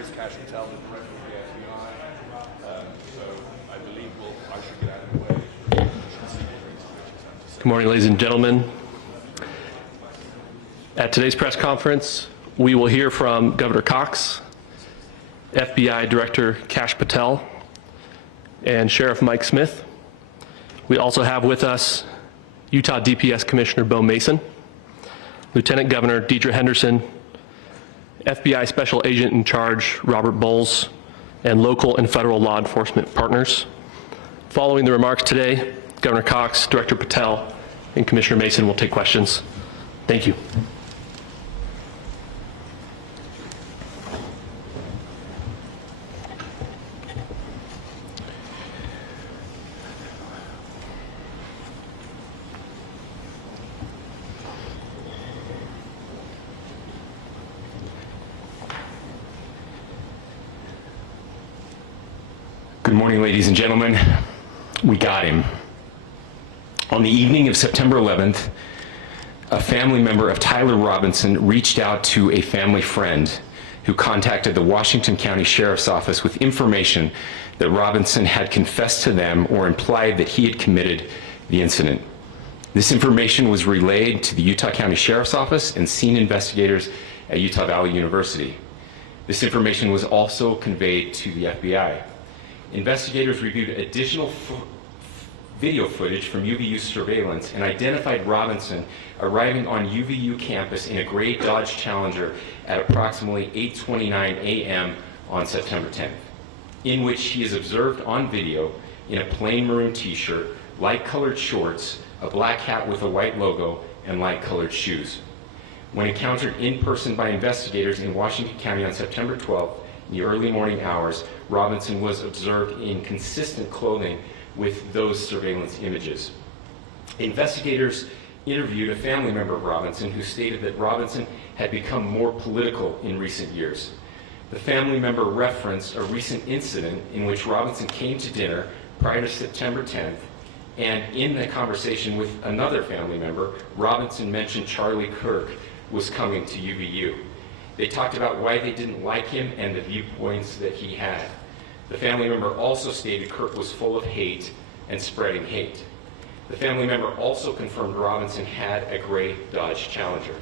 is Cash Patel, the director of the FBI. So I believe I should get out of the way. Good morning, ladies and gentlemen. At today's press conference, we will hear from Governor Cox, FBI Director Cash Patel, and Sheriff Mike Smith. We also have with us Utah DPS Commissioner Bo Mason, Lieutenant Governor Deidre Henderson, FBI Special Agent in Charge Robert Bowles, and local and federal law enforcement partners. Following the remarks today, Governor Cox, Director Patel, and Commissioner Mason will take questions. Thank you. Good morning, ladies and gentlemen. We got him. On the evening of September 11th, a family member of Tyler Robinson reached out to a family friend who contacted the Washington County Sheriff's Office with information that Robinson had confessed to them or implied that he had committed the incident. This information was relayed to the Utah County Sheriff's Office and scene investigators at Utah Valley University. This information was also conveyed to the FBI. Investigators reviewed additional video footage from UVU surveillance and identified Robinson arriving on UVU campus in a gray Dodge Challenger at approximately 8:29 a.m. on September 10th, in which he is observed on video in a plain maroon t-shirt, light-colored shorts, a black hat with a white logo, and light-colored shoes. When encountered in person by investigators in Washington County on September 12th, in the early morning hours, Robinson was observed in consistent clothing with those surveillance images. Investigators interviewed a family member of Robinson who stated that Robinson had become more political in recent years. The family member referenced a recent incident in which Robinson came to dinner prior to September 10th, and in the conversation with another family member, Robinson mentioned Charlie Kirk was coming to UVU. They talked about why they didn't like him and the viewpoints that he had. The family member also stated Kirk was full of hate and spreading hate. The family member also confirmed Robinson had a gray Dodge Challenger.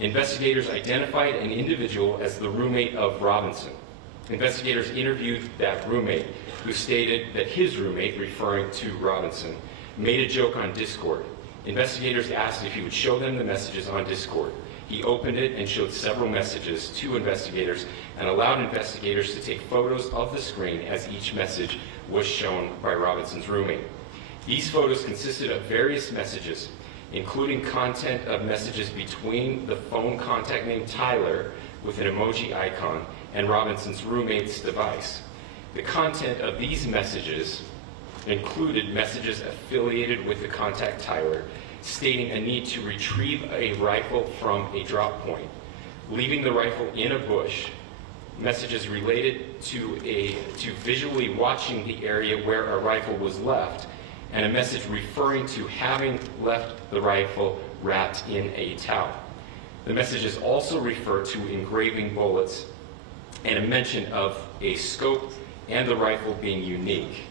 Investigators identified an individual as the roommate of Robinson. Investigators interviewed that roommate, who stated that his roommate, referring to Robinson, made a joke on Discord. Investigators asked if he would show them the messages on Discord. He opened it and showed several messages to investigators and allowed investigators to take photos of the screen as each message was shown by Robinson's roommate. These photos consisted of various messages, including content of messages between the phone contact named Tyler with an emoji icon and Robinson's roommate's device. The content of these messages included messages affiliated with the contact Tyler, stating a need to retrieve a rifle from a drop point, leaving the rifle in a bush, messages related to visually watching the area where a rifle was left, and a message referring to having left the rifle wrapped in a towel. The messages also refer to engraving bullets and a mention of a scope and the rifle being unique.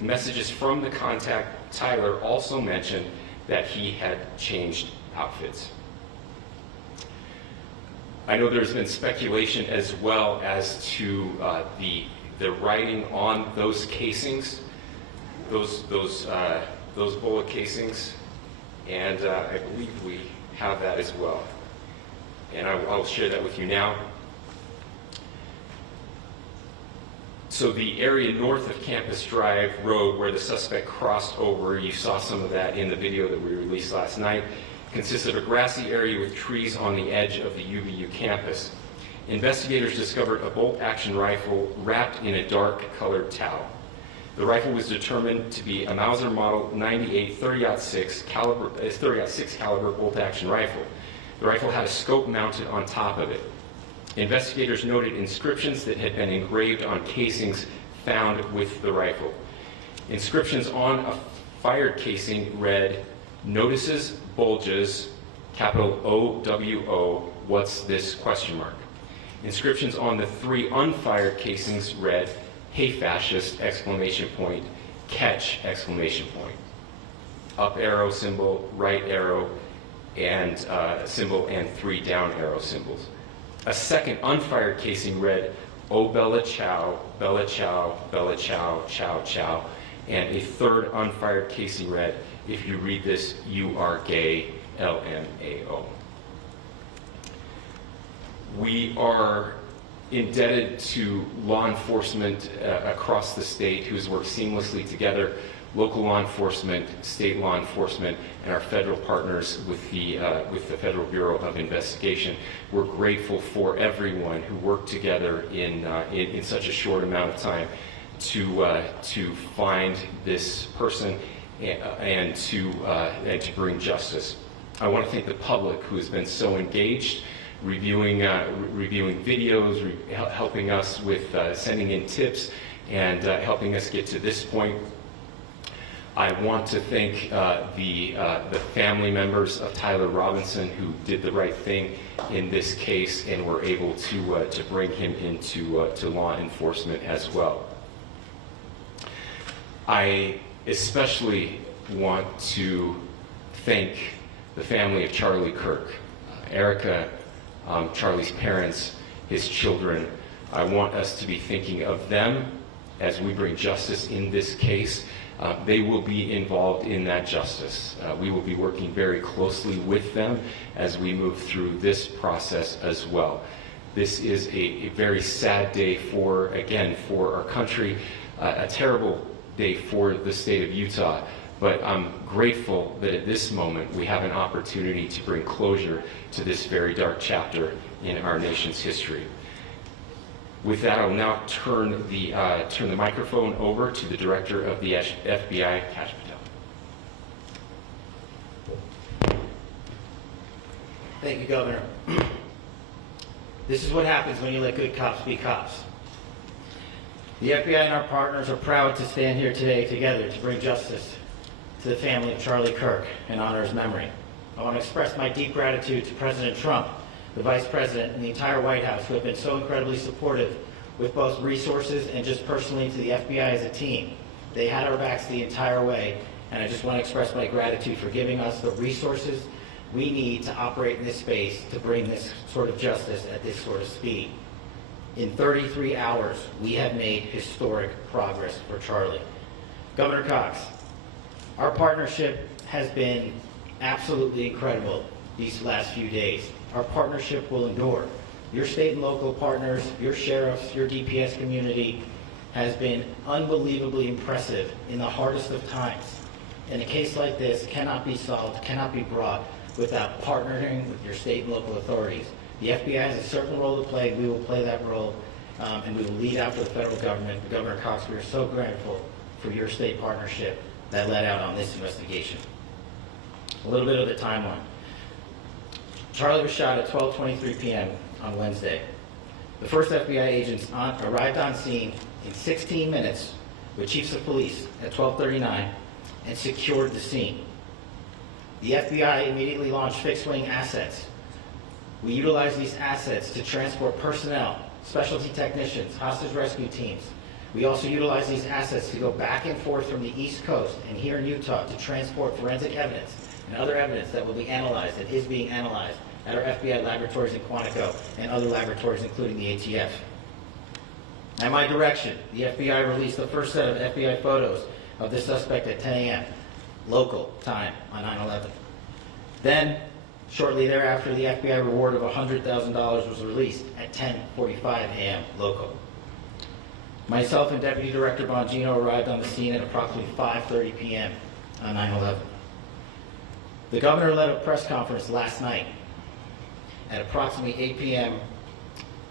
Messages from the contact Tyler also mentioned that he had changed outfits. I know there's been speculation as well as to the writing on those casings, those bullet casings, and I believe we have that as well. And I'll share that with you now. So the area north of Campus Drive Road where the suspect crossed over, you saw some of that in the video that we released last night, consists of a grassy area with trees on the edge of the UVU campus. Investigators discovered a bolt-action rifle wrapped in a dark-colored towel. The rifle was determined to be a Mauser Model 98 30-06 caliber bolt-action rifle. The rifle had a scope mounted on top of it. Investigators noted inscriptions that had been engraved on casings found with the rifle. Inscriptions on a fired casing read, "Notices, bulges, capital OWO, what's this?" ? Inscriptions on the 3 unfired casings read, "Hey fascist!" exclamation point, "Catch!" exclamation point. Up arrow symbol, right arrow and symbol, and 3 down arrow symbols. A second unfired casing read, "Oh Bella Ciao, Bella Ciao, Bella Ciao, Ciao Ciao," and a third unfired casing read, "If you read this, you are gay, LMAO." We are indebted to law enforcement across the state who's worked seamlessly together, local law enforcement, state law enforcement, and our federal partners with the Federal Bureau of Investigation. We're grateful for everyone who worked together in such a short amount of time to find this person and to bring justice. I want to thank the public who has been so engaged, reviewing videos, helping us with sending in tips, and helping us get to this point. I want to thank the family members of Tyler Robinson who did the right thing in this case and were able to bring him into to law enforcement as well. I especially want to thank the family of Charlie Kirk, Erica, Charlie's parents, his children. I want us to be thinking of them as we bring justice in this case. They will be involved in that justice. We will be working very closely with them as we move through this process as well. This is a very sad day for our country, a terrible day for the state of Utah, but I'm grateful that at this moment we have an opportunity to bring closure to this very dark chapter in our nation's history. With that, I will now turn the microphone over to the Director of the FBI, Kash Patel. Thank you, Governor. This is what happens when you let good cops be cops. The FBI and our partners are proud to stand here today together to bring justice to the family of Charlie Kirk and honor his memory. I want to express my deep gratitude to President Trump, the Vice President, and the entire White House who have been so incredibly supportive with both resources and just personally to the FBI as a team. They had our backs the entire way, and I just want to express my gratitude for giving us the resources we need to operate in this space to bring this sort of justice at this sort of speed. In 33 hours, we have made historic progress for Charlie. Governor Cox, our partnership has been absolutely incredible these last few days. Our partnership will endure. Your state and local partners, your sheriffs, your DPS community has been unbelievably impressive in the hardest of times. And a case like this cannot be solved, cannot be brought without partnering with your state and local authorities. The FBI has a certain role to play. We will play that role, and we will lead out for the federal government. Governor Cox, we are so grateful for your state partnership that led out on this investigation. A little bit of the timeline. Charlie was shot at 12:23 p.m. on Wednesday. The first FBI agents arrived on scene in 16 minutes with chiefs of police at 12:39 and secured the scene. The FBI immediately launched fixed-wing assets. We utilized these assets to transport personnel, specialty technicians, hostage rescue teams. We also utilized these assets to go back and forth from the East Coast and here in Utah to transport forensic evidence and other evidence that will be analyzed and is being analyzed at our FBI laboratories in Quantico and other laboratories, including the ATF. At my direction, the FBI released the first set of FBI photos of the suspect at 10 a.m. local time on 9/11. Then, shortly thereafter, the FBI reward of $100,000 was released at 10:45 a.m. local. Myself and Deputy Director Bongino arrived on the scene at approximately 5:30 p.m. on 9/11. The governor led a press conference last night at approximately 8 p.m.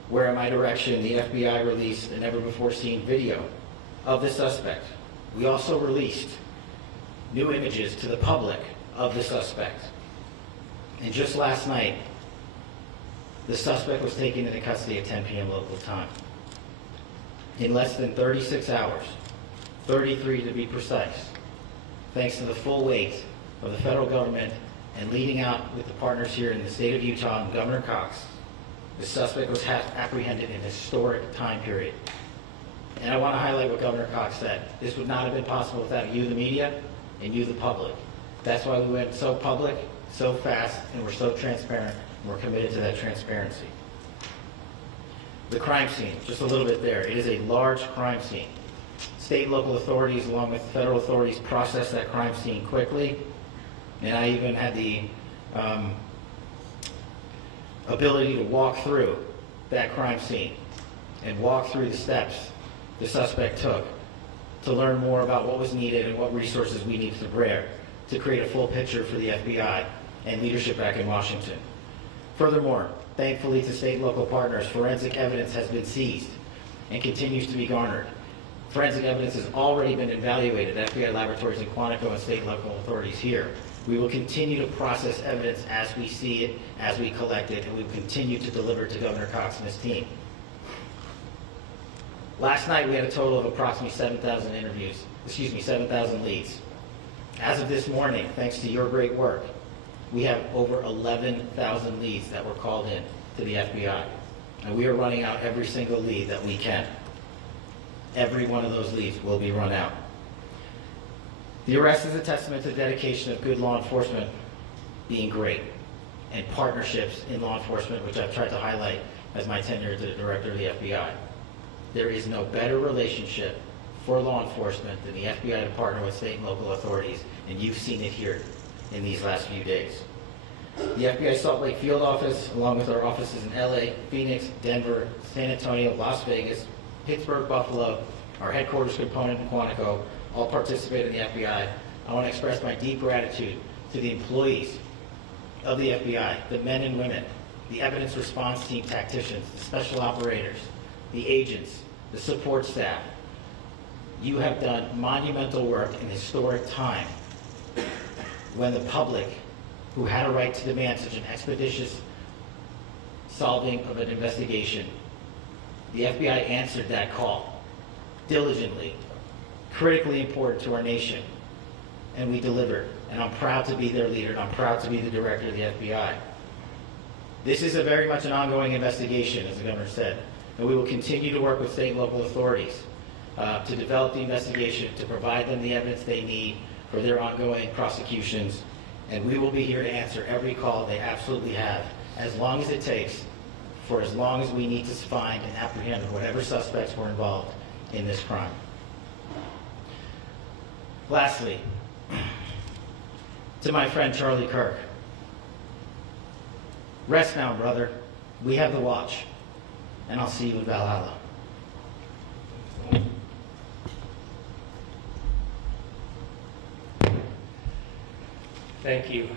where, at my direction, the FBI released a never-before-seen video of the suspect. We also released new images to the public of the suspect. And just last night, the suspect was taken into custody at 10 p.m. local time. In less than 36 hours, 33 to be precise, thanks to the full weight of the federal government and leading out with the partners here in the state of Utah and Governor Cox, The suspect was apprehended in a historic time period. And I want to highlight what Governor Cox said. This would not have been possible without you, the media, and you, the public. That's why we went so public, so fast, and we're so transparent, and we're committed to that transparency. The crime scene, just a little bit there. It is a large crime scene. State and local authorities, along with federal authorities, processed that crime scene quickly. And I even had the ability to walk through that crime scene and walk through the steps the suspect took to learn more about what was needed and what resources we needed to prepare to create a full picture for the FBI and leadership back in Washington. Furthermore, thankfully to state and local partners, forensic evidence has been seized and continues to be garnered. Forensic evidence has already been evaluated at FBI laboratories in Quantico and state and local authorities here. We will continue to process evidence as we see it, as we collect it, and we will continue to deliver to Governor Cox and his team. Last night we had a total of approximately 7,000 leads. As of this morning, thanks to your great work, we have over 11,000 leads that were called in to the FBI. And we are running out every single lead that we can. Every one of those leads will be run out. The arrest is a testament to the dedication of good law enforcement being great, and partnerships in law enforcement, which I've tried to highlight as my tenure as the director of the FBI. There is no better relationship for law enforcement than the FBI to partner with state and local authorities, and you've seen it here in these last few days. The FBI Salt Lake field office, along with our offices in LA, Phoenix, Denver, San Antonio, Las Vegas, Pittsburgh, Buffalo, our headquarters component in Quantico, all participate in the FBI. I want to express my deep gratitude to the employees of the FBI, the men and women, the evidence response team tacticians, the special operators, the agents, the support staff. You have done monumental work in historic time when the public, who had a right to demand such an expeditious solving of an investigation, the FBI answered that call diligently, critically important to our nation, and we delivered. And I'm proud to be their leader, and I'm proud to be the director of the FBI. This is very much an ongoing investigation, as the governor said, and we will continue to work with state and local authorities to develop the investigation, to provide them the evidence they need for their ongoing prosecutions, and we will be here to answer every call they absolutely have, as long as it takes, for as long as we need to find and apprehend whatever suspects were involved in this crime. Lastly, to my friend Charlie Kirk, rest now, brother. We have the watch, and I'll see you in Valhalla. Thank you,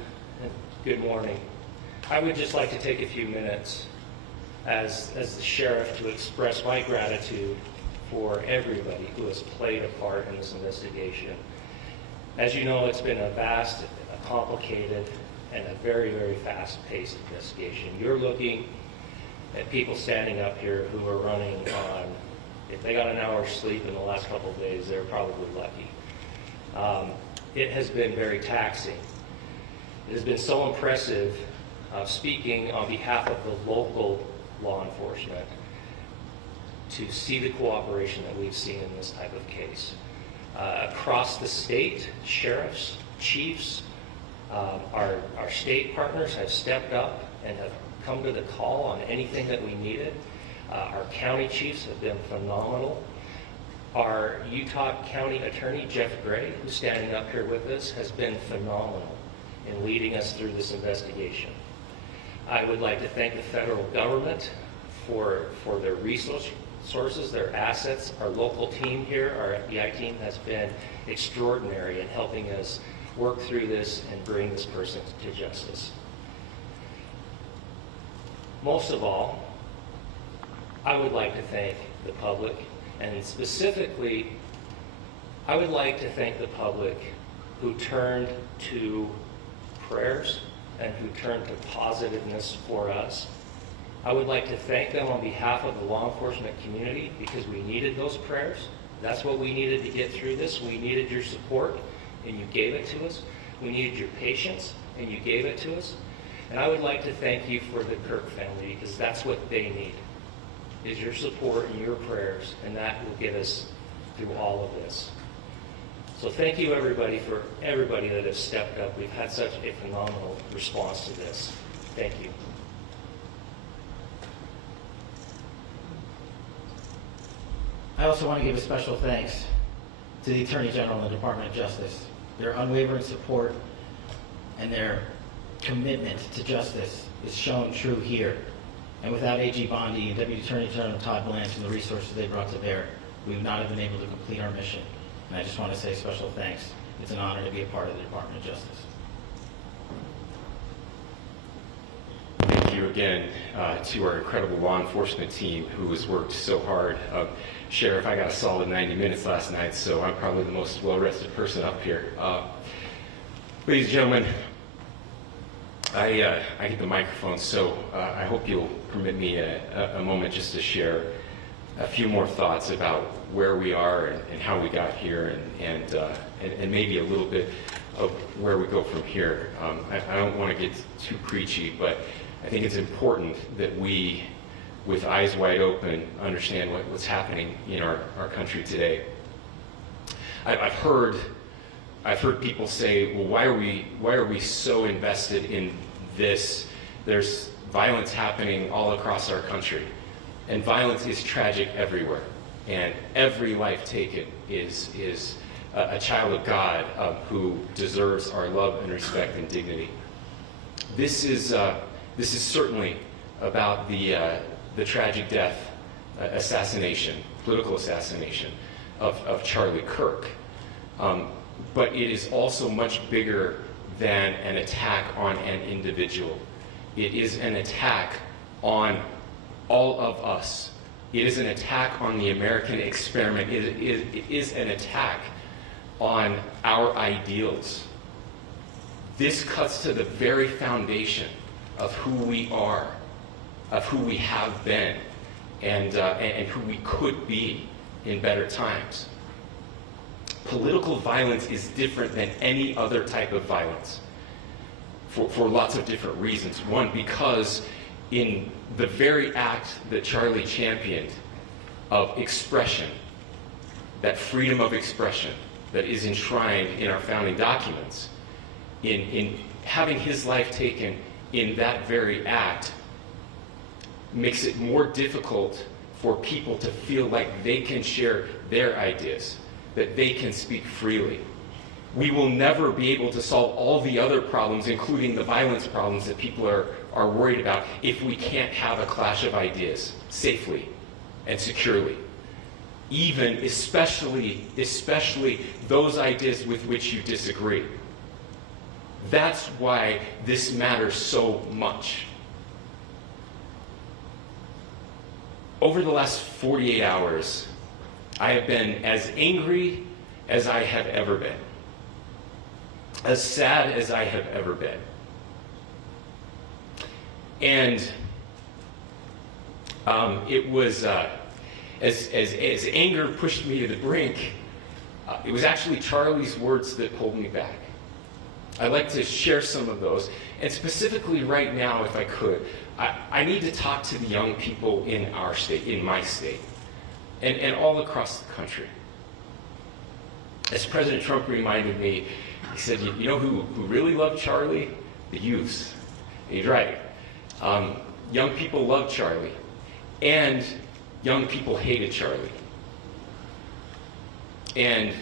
and good morning. I would just like to take a few minutes as the sheriff to express my gratitude for everybody who has played a part in this investigation. As you know, it's been a vast, a complicated, and a very, very fast-paced investigation. You're looking at people standing up here who are running on, if they got an hour's sleep in the last couple of days, they're probably lucky. It has been very taxing. It has been so impressive, speaking on behalf of the local law enforcement, to see the cooperation that we've seen in this type of case. Across the state, sheriffs, chiefs, our state partners have stepped up and have come to the call on anything that we needed. Our county chiefs have been phenomenal. Our Utah County Attorney, Jeff Gray, who's standing up here with us, has been phenomenal in leading us through this investigation. I would like to thank the federal government for their resources, their assets. Our local team here, our FBI team, has been extraordinary in helping us work through this and bring this person to justice. Most of all, I would like to thank the public, and specifically, I would like to thank the public who turned to prayers and who turned to positiveness for us. I would like to thank them on behalf of the law enforcement community, because we needed those prayers. That's what we needed to get through this. We needed your support, and you gave it to us. We needed your patience, and you gave it to us. And I would like to thank you for the Kirk family, because that's what they need, is your support and your prayers, and that will get us through all of this. So thank you everybody that has stepped up. We've had such a phenomenal response to this. Thank you. I also want to give a special thanks to the Attorney General and the Department of Justice. Their unwavering support and their commitment to justice is shown true here. And without AG Bondi and Deputy Attorney General Todd Blanche and the resources they brought to bear, we would not have been able to complete our mission. And I just want to say special thanks. It's an honor to be a part of the Department of Justice. Thank you again to our incredible law enforcement team who has worked so hard. Sheriff, I got a solid 90 minutes last night, so I'm probably the most well-rested person up here. Ladies and gentlemen, I get the microphone, so I hope you'll permit me a moment just to share a few more thoughts about where we are and how we got here, and maybe a little bit of where we go from here. I don't want to get too preachy, but I think it's important that we, with eyes wide open, understand what's happening in our country today. I've heard people say, well, why are we so invested in this? There's violence happening all across our country, and violence is tragic everywhere, and every life taken is a child of God who deserves our love and respect and dignity. This is certainly about the tragic death, political assassination of Charlie Kirk. But it is also much bigger than an attack on an individual. It is an attack on all of us. It is an attack on the American experiment. It is an attack on our ideals. This cuts to the very foundation of who we are, of who we have been, and who we could be in better times. Political violence is different than any other type of violence for lots of different reasons. One, because in the very act that Charlie championed of expression, that freedom of expression that is enshrined in our founding documents, in having his life taken in that very act, makes it more difficult for people to feel like they can share their ideas, that they can speak freely. We will never be able to solve all the other problems, including the violence problems that people are worried about, if we can't have a clash of ideas safely and securely. Even, especially those ideas with which you disagree. That's why this matters so much. Over the last 48 hours, I have been as angry as I have ever been, as sad as I have ever been. And it was, as anger pushed me to the brink, it was actually Charlie's words that pulled me back. I'd like to share some of those, and specifically right now, if I could, I need to talk to the young people in our state, in my state, and all across the country. As President Trump reminded me, he said, you know who really loved Charlie? The youths. And he's right. Young people loved Charlie, and young people hated Charlie. And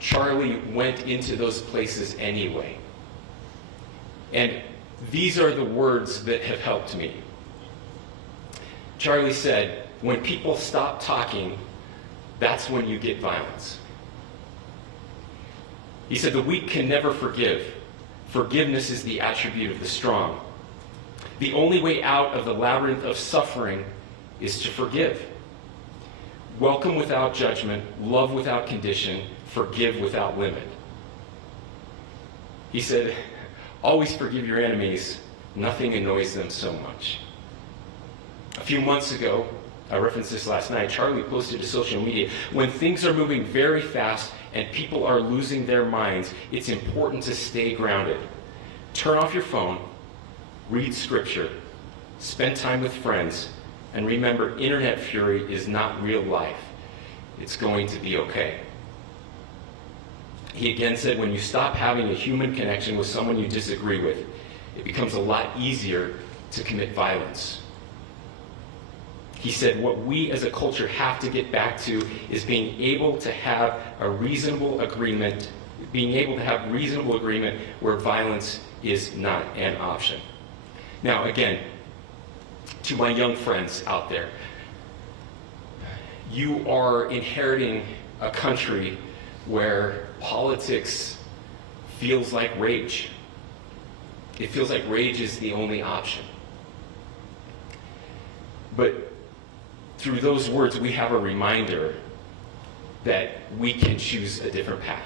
Charlie went into those places anyway. And these are the words that have helped me. Charlie said, when people stop talking, that's when you get violence. He said, the weak can never forgive. Forgiveness is the attribute of the strong. The only way out of the labyrinth of suffering is to forgive. Welcome without judgment, love without condition, forgive without limit. He said, always forgive your enemies. Nothing annoys them so much. A few months ago, I referenced this last night, Charlie posted to social media, when things are moving very fast and people are losing their minds, it's important to stay grounded. Turn off your phone, read scripture, spend time with friends, and remember internet fury is not real life. It's going to be okay. He again said, when you stop having a human connection with someone you disagree with, it becomes a lot easier to commit violence. He said, what we as a culture have to get back to is being able to have a reasonable agreement, where violence is not an option. Now, again, to my young friends out there, you are inheriting a country where politics feels like rage. It feels like rage is the only option. But through those words, we have a reminder that we can choose a different path.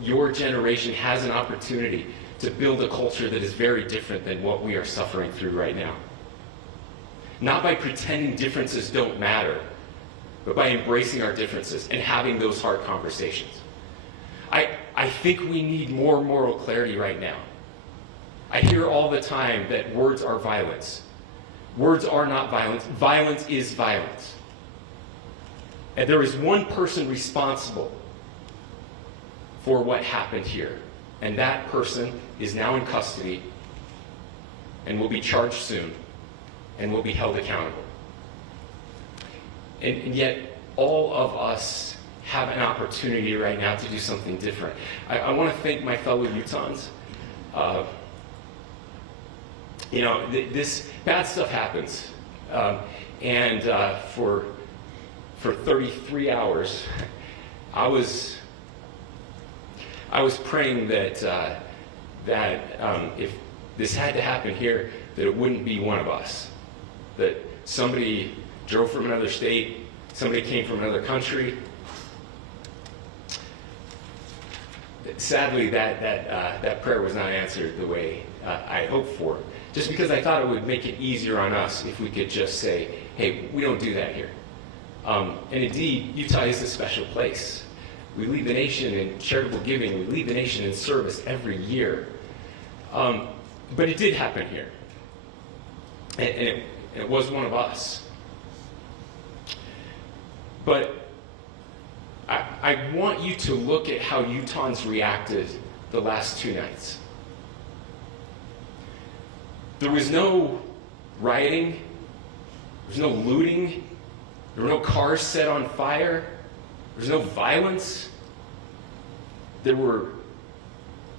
Your generation has an opportunity to build a culture that is very different than what we are suffering through right now. Not by pretending differences don't matter, but by embracing our differences and having those hard conversations. I think we need more moral clarity right now. I hear all the time that words are violence. Words are not violence. Violence is violence. And there is one person responsible for what happened here. And that person is now in custody and will be charged soon and will be held accountable. And yet, all of us have an opportunity right now to do something different. I want to thank my fellow Utahns. This bad stuff happens. For 33 hours, I was praying that if this had to happen here, that it wouldn't be one of us. That somebody drove from another state, somebody came from another country. Sadly, that prayer was not answered the way I hoped for. Just because I thought it would make it easier on us if we could just say, hey, we don't do that here. And indeed, Utah is a special place. We lead the nation in charitable giving. We lead the nation in service every year. But it did happen here. And it was one of us. But I want you to look at how Utahns reacted the last 2 nights. There was no rioting. There was no looting. There were no cars set on fire. There was no violence. There were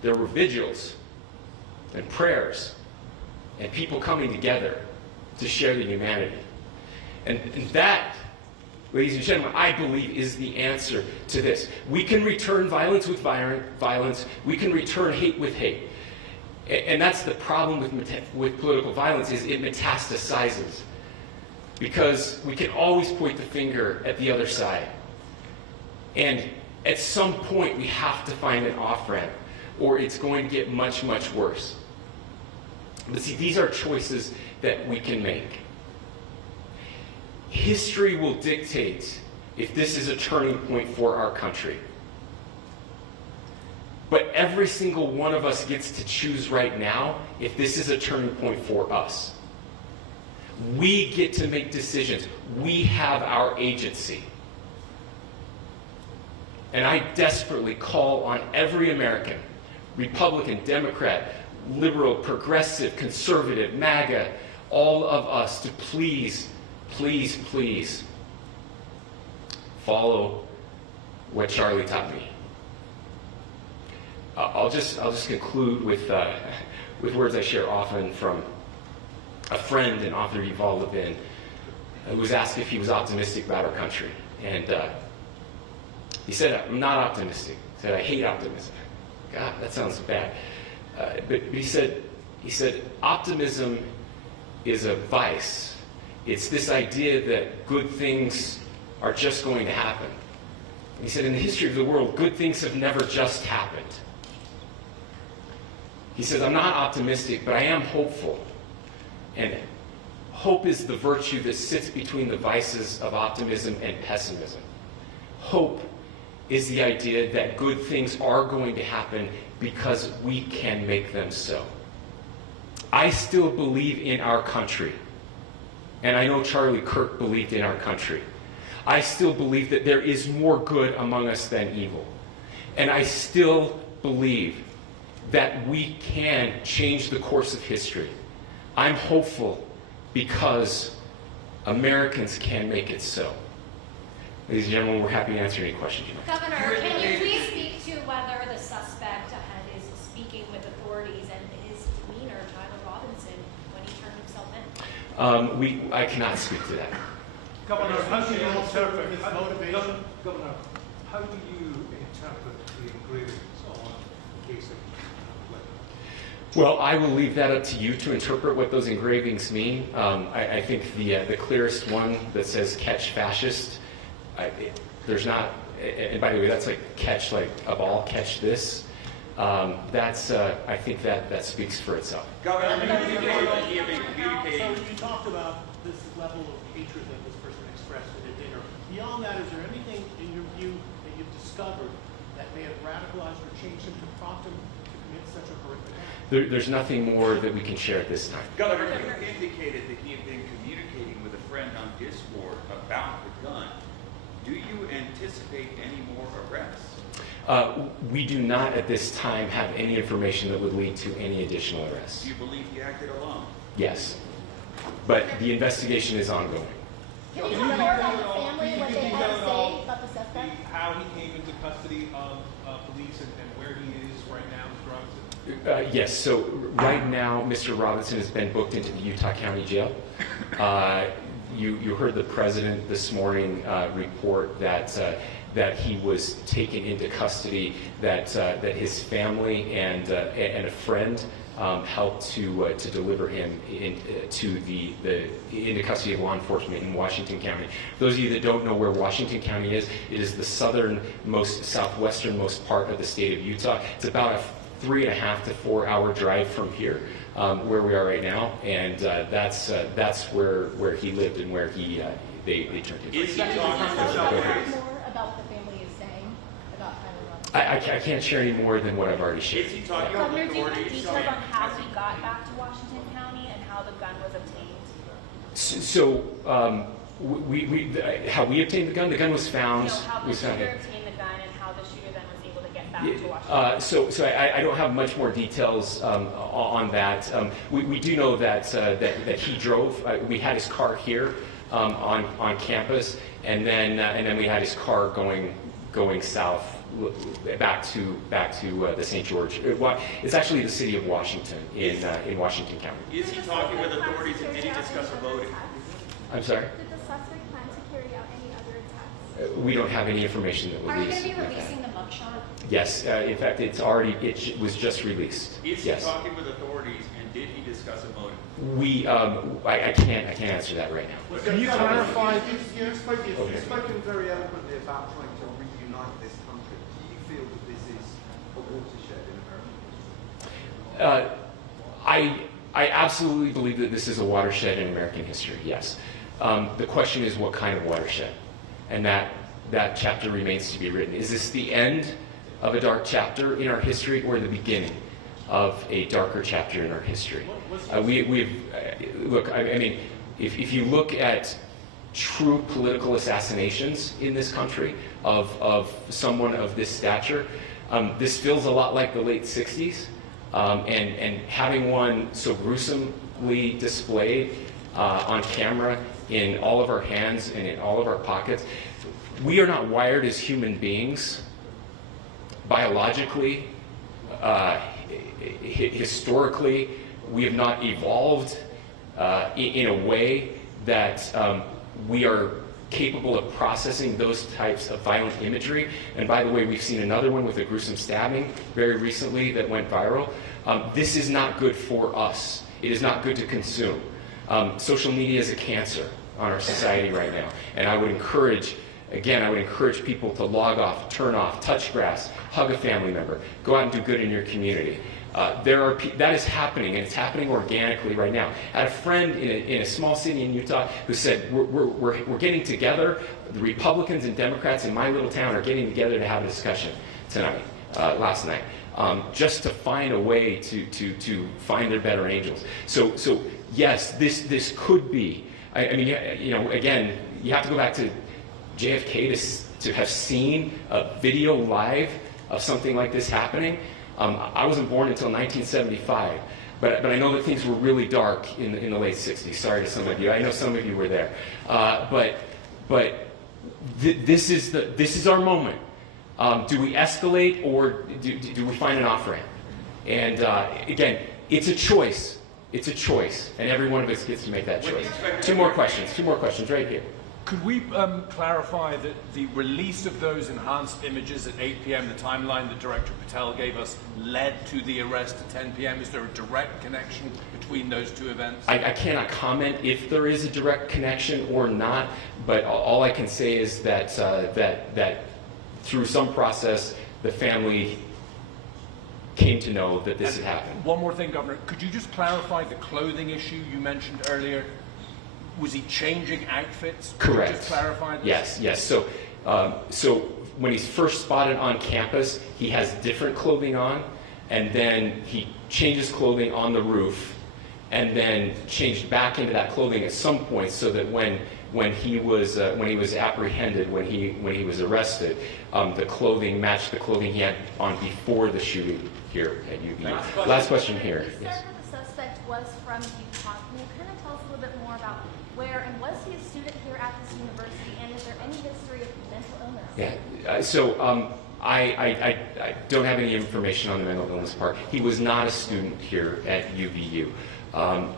vigils and prayers and people coming together to share the humanity. And that, ladies and gentlemen, I believe is the answer to this. We can return violence with violence. We can return hate with hate. And that's the problem with political violence, is it metastasizes. Because we can always point the finger at the other side. And at some point, we have to find an off-ramp, or it's going to get much, much worse. But see, these are choices that we can make. History will dictate if this is a turning point for our country. But every single one of us gets to choose right now if this is a turning point for us. We get to make decisions. We have our agency. And I desperately call on every American, Republican, Democrat, liberal, progressive, conservative, MAGA, all of us to please, please, please follow what Charlie taught me. I'll just conclude with words I share often from a friend and author, Yuval Levin, who was asked if he was optimistic about our country. And he said, I'm not optimistic. He said, I hate optimism. God, that sounds bad. But he said, optimism is a vice. It's this idea that good things are just going to happen. And he said, in the history of the world, good things have never just happened. He says, I'm not optimistic, but I am hopeful. And hope is the virtue that sits between the vices of optimism and pessimism. Hope is the idea that good things are going to happen because we can make them so. I still believe in our country. And I know Charlie Kirk believed in our country. I still believe that there is more good among us than evil. And I still believe that we can change the course of history. I'm hopeful because Americans can make it so. Ladies and gentlemen, we're happy to answer any questions you might have. Governor, can you please speak to whether the suspect is speaking with authorities and his demeanor, Tyler Robinson, when he turned himself in? I cannot speak to that. Governor, how do you interpret his motivation? Governor, how do you interpret the engravings on the case of Well, I will leave that up to you to interpret what those engravings mean. I think the clearest one that says "catch fascist," there's not, and by the way, that's like catch like a ball, catch this. I think that speaks for itself. Governor, communicating. So you talked about this level of hatred that this person expressed at a dinner. Beyond that, is there anything in your view that you've discovered that may have radicalized or changed him to prompt him to commit such a horrific act? There's nothing more that we can share at this time. Governor, you indicated that he had been communicating with a friend on Discord about the gun. Do you anticipate any more arrests? We do not at this time have any information that would lead to any additional arrests. Do you believe he acted alone? Yes, but the investigation is ongoing. Can you tell more about the family, what they had to say about the suspect? How he came into custody of police and where he is right now, Mr. Robinson? Yes, so right now, Mr. Robinson has been booked into the Utah County Jail. You heard the president this morning report that he was taken into custody, that his family and a friend helped to deliver him into custody of law enforcement in Washington County. Those of you that don't know where Washington County is, it is the southernmost, southwesternmost part of the state of Utah. It's about a 3.5 to 4 hour drive from here, where we are right now, and that's where he lived and where they turned him. Is he talking More about the family is saying about Tyler Robinson? I can't share any more than what I've already shared. Is he talking with Governor, do you have authorities? details on how he got back to Washington County and how the gun was obtained? So how we obtained the gun? The gun was found. No, how the was found shooter in- obtained the gun and how the shooter then was able to get back to Washington. So I don't have much more details on that. We do know that he drove. We had his car here on campus, and then we had his car going south back to the St. George. It's actually the city of Washington in Washington County. Is he talking with authorities and did he discuss a voting? I'm sorry. Did the suspect plan to carry out any other attacks? We don't have any information that Are you released. going to be releasing the mugshot? Yes, in fact, it was just released. Is he Yes. talking with authorities and did he discuss a motive? I can't answer that right now. Can you clarify? You've spoken very eloquently about trying to reunite this country. Do you feel that this is a watershed in American history? I absolutely believe that this is a watershed in American history, yes. The question is what kind of watershed? And that chapter remains to be written. Is this the end of a dark chapter in our history or the beginning of a darker chapter in our history? Look, I mean, if you look at true political assassinations in this country of someone of this stature, this feels a lot like the late 60s. And having one so gruesomely displayed on camera in all of our hands and in all of our pockets, we are not wired as human beings biologically, historically. We have not evolved in a way that we are capable of processing those types of violent imagery. And by the way, we've seen another one with a gruesome stabbing very recently that went viral. This is not good for us. It is not good to consume. Social media is a cancer on our society right now. And I would encourage people to log off, turn off, touch grass, hug a family member, go out and do good in your community. That is happening, and it's happening organically right now. I had a friend in a small city in Utah who said, we're getting together, the Republicans and Democrats in my little town are getting together to have a discussion tonight. last night, just to find a way to find their better angels. So yes, this could be. I mean, you know, again, you have to go back to JFK to have seen a video live of something like this happening. I wasn't born until 1975, but I know that things were really dark in the late 60s. Sorry to some of you. I know some of you were there. But this is our moment. Do we escalate, or do we find an off-ramp? And again, it's a choice. It's a choice, and every one of us gets to make that choice. Two more questions right here. Could we clarify that the release of those enhanced images at 8 p.m., the timeline that Director Patel gave us, led to the arrest at 10 p.m.? Is there a direct connection between those two events? I cannot comment if there is a direct connection or not, but all I can say is that that through some process, the family came to know that this had happened. One more thing, Governor. Could you just clarify the clothing issue you mentioned earlier? Was he changing outfits? Correct. Could you just clarify this? Yes. So when he's first spotted on campus, he has different clothing on, and then he changes clothing on the roof, and then changed back into that clothing at some point, so that when he was apprehended, when he was arrested, the clothing matched the clothing he had on before the shooting here at UVU. Last question here. You said that the suspect was from Utah. Can you kind of tell us a little bit more about where, and was he a student here at this university, and is there any history of mental illness? Yeah. So I don't have any information on the mental illness part. He was not a student here at UVU.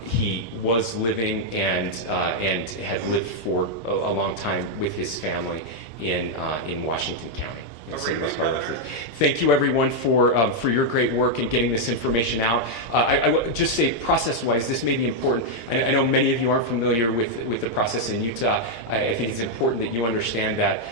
He was living and had lived for a long time with his family in Washington County. Thank you, everyone, for your great work in getting this information out. I would just say, process-wise, this may be important. I know many of you aren't familiar with the process in Utah. I think it's important that you understand that.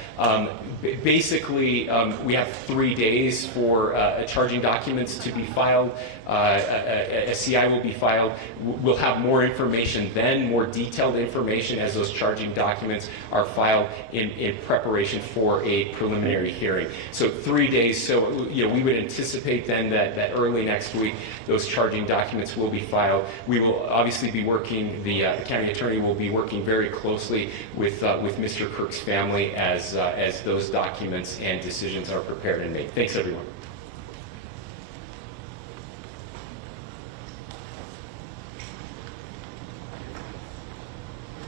Basically, we have 3 days for charging documents to be filed. A CI will be filed. We'll have more information then, more detailed information as those charging documents are filed in preparation for a preliminary hearing. So 3 days. So we would anticipate then that early next week those charging documents will be filed. We will obviously be working. The county attorney will be working very closely with Mr. Kirk's family as those documents and decisions are prepared and made. Thanks, everyone.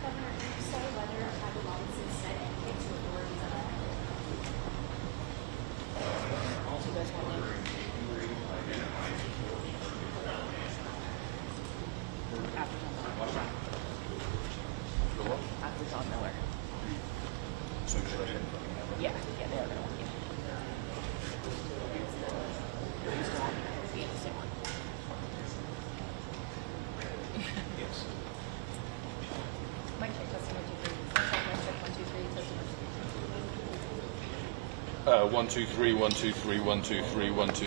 Governor, can you say whether Tyler Robinson said anything to authorities about it? After John Miller. Yeah, they're going to want you. Mike, check testing 1 2 3. 1 2 3 1 2 3 1 2 3 1 2